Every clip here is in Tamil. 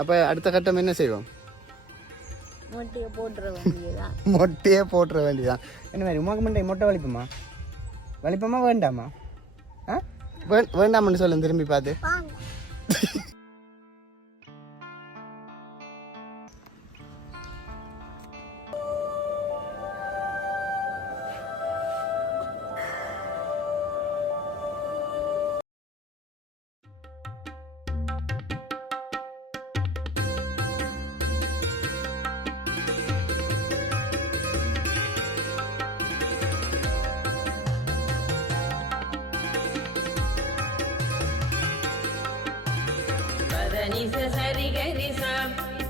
அப்போ அடுத்த கட்டம் என்ன செய்வோம்? மொட்டையை போட்டுற வேண்டியதான். மொட்டையே போட்டுற வேண்டியதான். என்ன மாதிரி உமாக்கு மண்டை மொட்டை வலிப்போமா வேண்டாமா? வேண்டாம்னு சொல்லுங்க திரும்பி பார்த்து. ni sa sa ri ga ri sa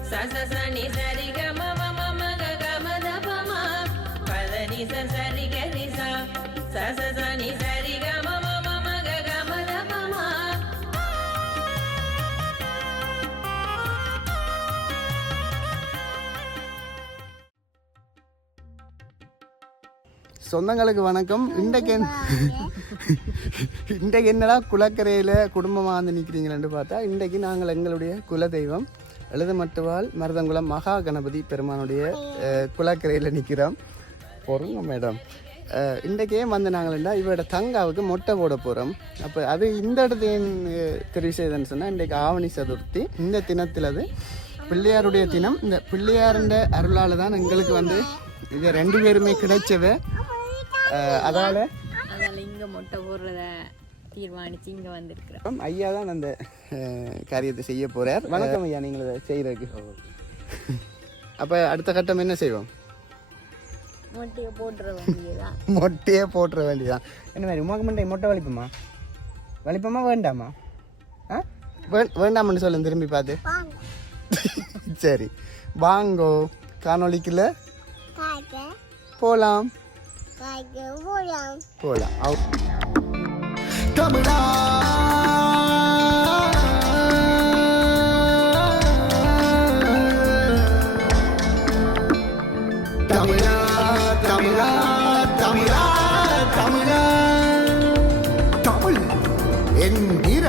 sa sa sa ni sa ri ga ma ma ma ma ga ga ma da pa ma pa da ni sa sa ri ga ri sa sa sa sa ni sa ri ga ma ma ma ma ga ga ma da pa ma. சொந்தங்களுக்கு வணக்கம். இன்றைக்கு என்னடா குளக்கரையில் குடும்பமாக வந்து நிற்கிறீங்களேன்னு பார்த்தா, இன்றைக்கு நாங்கள் எங்களுடைய குலதெய்வம் எழுதமட்டுவாள் மருதங்குளம் மகா கணபதி பெருமானுடைய குளக்கரையில் நிற்கிறோம். போகிறோங்க மேடம். இன்றைக்கே வந்து நாங்கள்டா இவரோட தங்காவுக்கு மொட்டை போட போகிறோம். அப்போ அது இந்த இடத்தையும் தெரிவு செய்தேன்னு சொன்னால், இன்றைக்கு ஆவணி சதுர்த்தி. இந்த தினத்தில் அது பிள்ளையாருடைய தினம். இந்த பிள்ளையாருடைய அருளால் தான் எங்களுக்கு வந்து இது ரெண்டு பேருமே கிடைச்சவை. அதால இங்கே மொட்டை போடுறத தீர்மானித்து இங்கே வந்திருக்கிறோம். ஐயா தான் அந்த காரியத்தை செய்ய போகிறார். வணக்கம் ஐயா, நீங்கள் அதை செய்கிறதுக்கு. அப்போ அடுத்த கட்டம் என்ன செய்வோம்? மொட்டையை போட்டுற வேண்டியதான். மொட்டையே போட்டுற வேண்டியதான். என்ன மாதிரி உமாக்கு மண்டை மொட்டை வலிப்போமா வேண்டாமா? வேண்டாம்னு சொல்லுங்க திரும்பி பார்த்து. சரி வாங்கோ, காணொலிக்குள்ள போலாம் போலாம். தமிழா தமிழா தமிழா தமிழா தமிழா தமிழ் என்கிற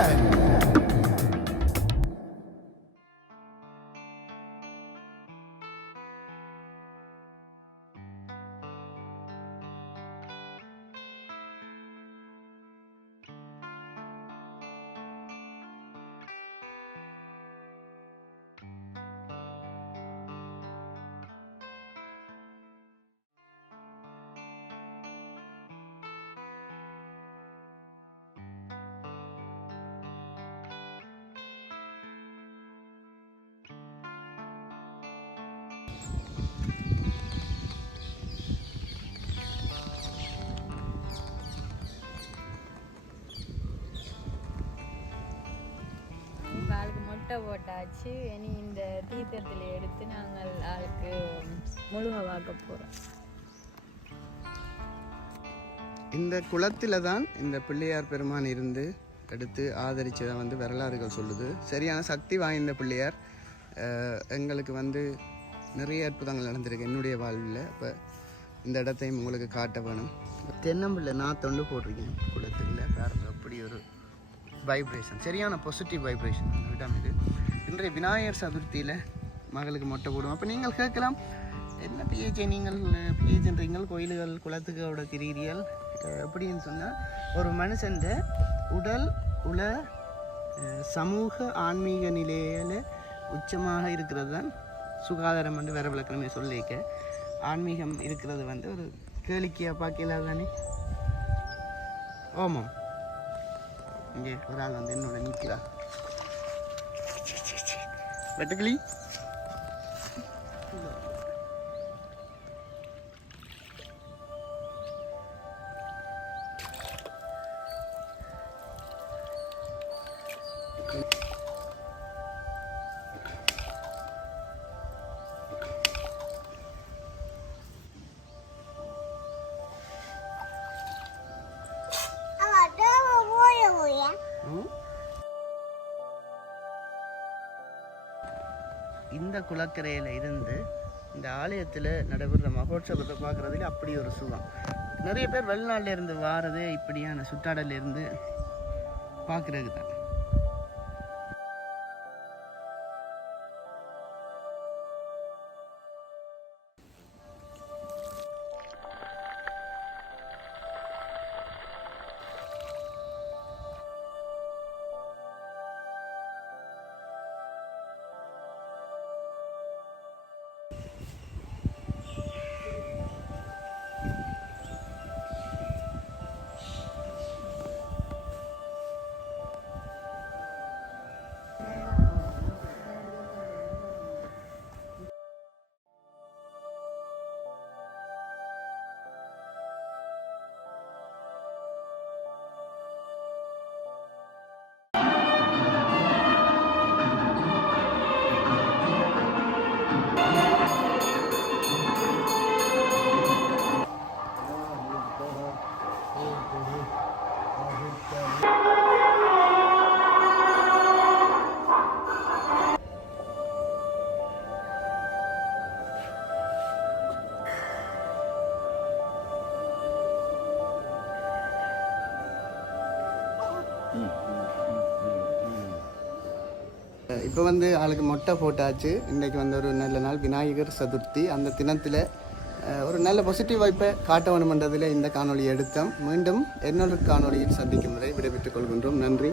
ஆளுக்கு மொட்டை போட்டாச்சு. இனி இந்த தீர்த்தத்தில் எடுத்து நாங்கள் ஆளுக்கு முழுக வாக்க போகிறோம். இந்த குளத்தில் தான் இந்த பிள்ளையார் பெருமான் இருந்து எடுத்து ஆதரித்ததை வந்து வரலாறுகள் சொல்லுது. சரியான சக்தி வாய்ந்த பிள்ளையார். எங்களுக்கு வந்து நிறைய அற்புதங்கள் நடந்திருக்கு என்னுடைய வாழ்வில். அப்போ இந்த இடத்தையும் உங்களுக்கு காட்ட வேணும். தென்னம்பிள்ளை நான் தொண்டு போட்டிருக்கேன் குளத்தில். பாருங்க, அப்படி ஒரு வைப்ரேஷன், சரியான பாசிட்டிவ் வைப்ரேஷன் இடம் இது. இன்றைய விநாயகர் சதுர்த்தியில் மகளுக்கு மொட்டை போடுவோம். அப்போ நீங்கள் கேட்கலாம், என்ன பிஹெச்ஐ நீங்கள் பிஹெச்ன்றீங்கள் கோயில்கள் குளத்துக்கோட திரீரியல் எப்படின்னு சொன்னால், ஒரு மனுஷன் உடல் உல சமூக ஆன்மீக நிலையில் உச்சமாக இருக்கிறது தான் சுகாதாரம் வந்து வேற விளக்கணுமே சொல்லிக்க. ஆன்மீகம் இருக்கிறது வந்து ஒரு கேளிக்கையாக பார்க்கல தானே. ஆமாம், இங்கே ஒரு ஆள் வந்து என்னோட நிற்கிறா. வெட்டுக்கிளி இந்த குளக்கரையில் இருந்து இந்த ஆலயத்தில் நடைபெறுற மகோற்சவத்தை பார்க்குறதுல அப்படி ஒரு சுகம். நிறைய பேர் வெளிநாட்டில் இருந்து வாரதே இப்படியான சுற்றாடல இருந்து பார்க்குறதுக்கு தான். இப்போ வந்து ஆளுக்கு மொட்டை போட்டாச்சு. இன்றைக்கு வந்து ஒரு நல்ல நாள், விநாயகர் சதுர்த்தி. அந்த தினத்தில் ஒரு நல்ல பாசிட்டிவ் வைப்பை காட்ட வேணுமென்றதில் இந்த காணொலியை எடுத்தோம். மீண்டும் இன்னொரு காணொலியில் சந்திக்கும் வரை விடைபெற்றுக் கொள்கின்றோம். நன்றி.